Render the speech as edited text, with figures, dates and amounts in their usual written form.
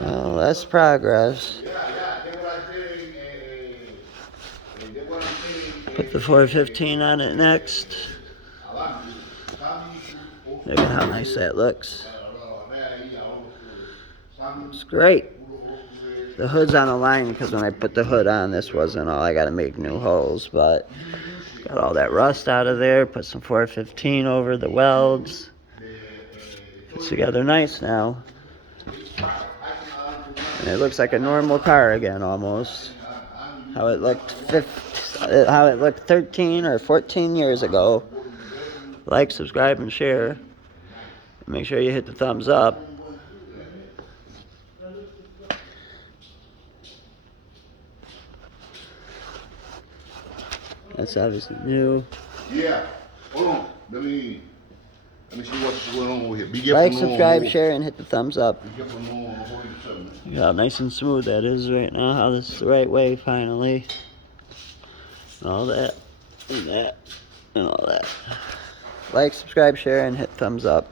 Well, that's progress. Put the 415 on it next. Look at how nice that looks. It's great. The hood's on the line because when I put the hood on, this wasn't all. I got to make new holes, but got all that rust out of there. Put some 415 over the welds. Fits together nice now. And it looks like a normal car again, almost. How it looked 13 or 14 years ago. Like, subscribe, and share. Make sure you hit the thumbs up. That's obviously new. Yeah. Hold on. Let me see what's going on over here. Like, subscribe, share, and hit the thumbs up. Look how nice and smooth that is right now. How this is the right way, finally. And all that, and that, and all that. Like, subscribe, share, and hit thumbs up.